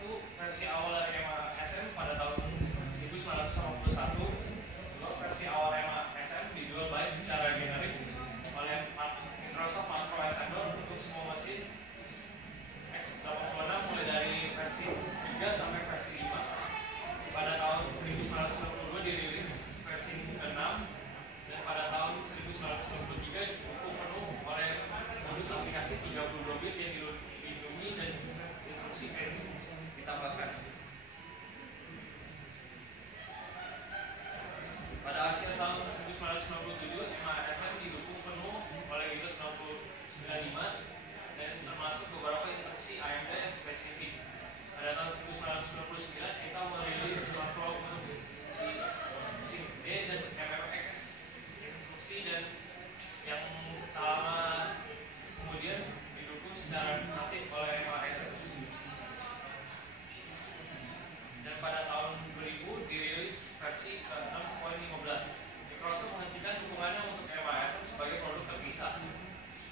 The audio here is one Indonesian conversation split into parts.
itu versi awal dari MSM pada tahun 1981. Versi awal MSM dijual baik secara generik oleh Microsoft Macro Assembler untuk semua mesin x86 mulai dari versi 3 sampai versi 5. Pada tahun 1992 dirilis versi ke-6, dan pada tahun 1993 didukung penuh oleh modus aplikasi 32 bit yang dilindungi dan instruksi ditambahkan. Pada akhir tahun 1997, MSM didukung penuh oleh Windows 95 dan termasuk beberapa instruksi AMD yang spesifik. Pada tahun 1999, kita merilis workflow untuk SIMD dan MMX instruksi, dan yang tak lama kemudian didukung secara natif oleh MSM. Dan pada tahun 2000 dirilis versi ke-6.15. Microsoft menghentikan dukungannya untuk MSM sebagai produk terpisah.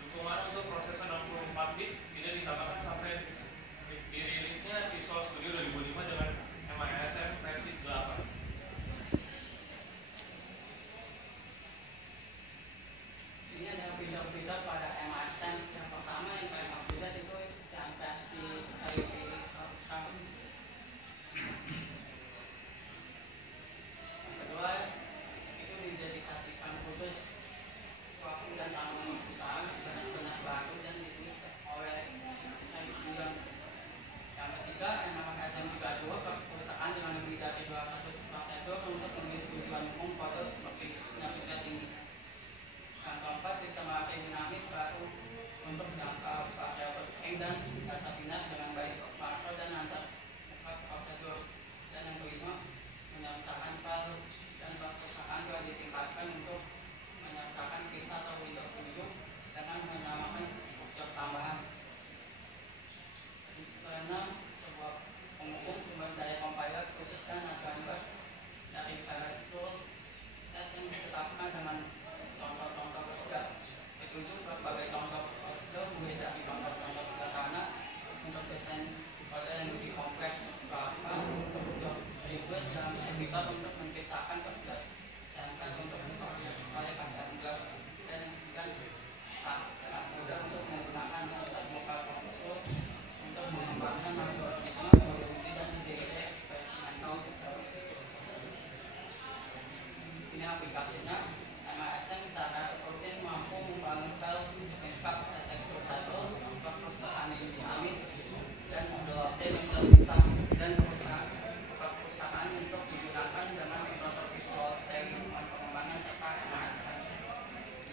Dukungan untuk prosesor 64 bit tidak ditambahkan sampai dirilisnya Visual Studio 2005 dengan MSM versi 8. Ini ada update pada MSM. Yang pertama yang paling update itu yang versi kedua itu didedikasikan khusus waktu dan tanaman perusahaan benar-benar baru dan ditulis oleh yang ketiga, MSM juga dua perpustakaan dengan lebih dari 200 prosedur untuk menulis tujuan umum kode berkinerja tinggi. Yang keempat, sistem array dinamis baru untuk jangka variabel string dan data binar dengan baik makro dan antar prosedur. Dan yang kelima, menyertakan file dan perpustakaan juga ditingkatkan untuk menyertakan Vista atau Windows 7 dengan menambahkan struktur tambahan. Keenam, sebuah pengukur sumber daya compiler khusus dan assembler dari VS Tool set yang ditetapkan dengan contoh-contoh kerja. Ketujuh, berbagai contoh kode mulai dari contoh-contoh sederhana untuk desain kode yang lebih kompleks, bahkan struktur ribet dalam editor untuk menciptakan kerja sedangkan untuk diperoleh oleh assembler. Dan yang sembilan, sangat mudah untuk menggunakan terbuka konsol untuk mengembangkan algoritma, menguji dan ide-ide eksperimental. Ini aplikasinya. MSM secara rutin mampu membangun file lengkap eksekutor table, perpustakaan yang dinamis, dan model yang terpisah, dan perpustakaan untuk digunakan dengan Microsoft Visual Studio pengembangan serta MSM.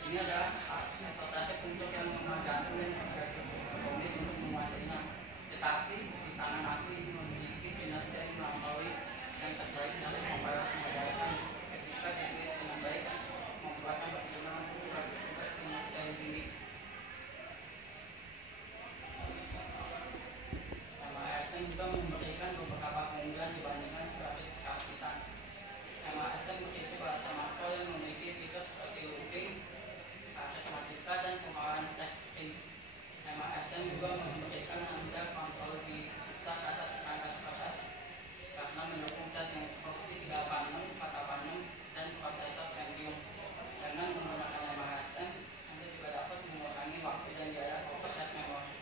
Ini adalah esoteris untuk yang menggantung dan kompromis untuk menguasainya. Tetapi di tangan aku ini memiliki kinerja yang melampaui yang terbaik dari compiler memudahkan ketika ditulis dengan baik dan membuatkan perjalanan tugas-tugas kinerja yang tinggi. MSM juga memberikan beberapa keunggulan dibandingkan spesifikasi kita. MSM berisi bahasa makro yang memiliki fitur seperti looping, aritmatika, dan pengolahan teks string. MSM juga memberikan Anda kontrol lebih besar atas perangkat kertas karena mendukung set instruksi 386, 486, dan prosesor Pentium. Dengan menggunakan MSM, Anda juga dapat mengurangi waktu dan biaya overhead memori.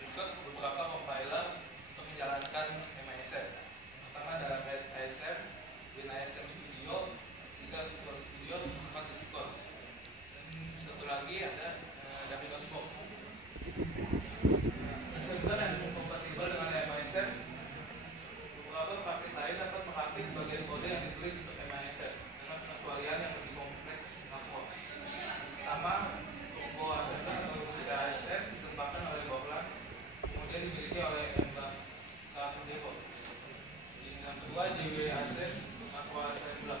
Berikut beberapa compiler untuk menjalankan MSM. Pertama ada RedISM, WinISM Studio, 3 Visual Studio, 4 Discord. Dan satu lagi ada dari Dosbox. Assembler yang kompatibel dengan MSM. Beberapa paket lain dapat mengaktifkan sebagian kode yang ditulis untuk MSM dengan pengecualian yang lebih kompleks makro. Pertama, Turbo Assembler atau VASM ditembakkan oleh Borland, kemudian dimiliki oleh Devo. Yang kedua, JWASM Macro Assembler,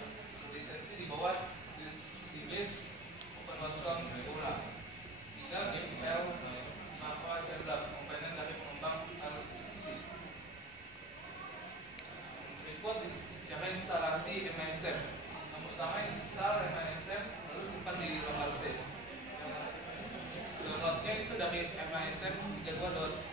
lisensi di bawah Libase Open Regular. 3, GPL Macro Assembler, komponen dari pengembang RC. Berikut cara instalasi MSM. Yang pertama, install MSM lalu simpan di local C. Downloadnya itu dari MSM 32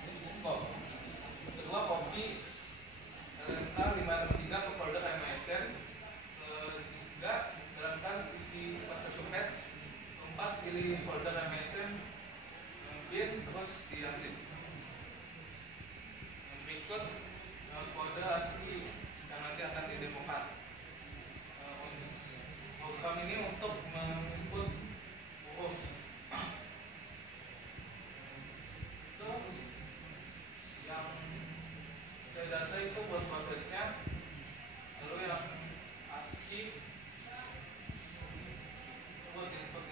pilih folder MSM, bin, terus di unzip. Yang berikut kode ASCII yang nanti akan didemokan. Program ini untuk menginput huruf. Itu yang data itu buat prosesnya, lalu yang ASCII buat input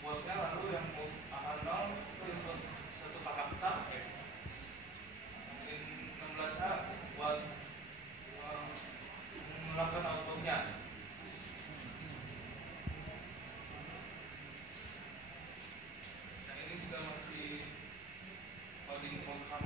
buatnya, lalu yang A0 itu input satu fakta, mungkin 16A buat melakukan outputnya. Nah ini juga masih coding program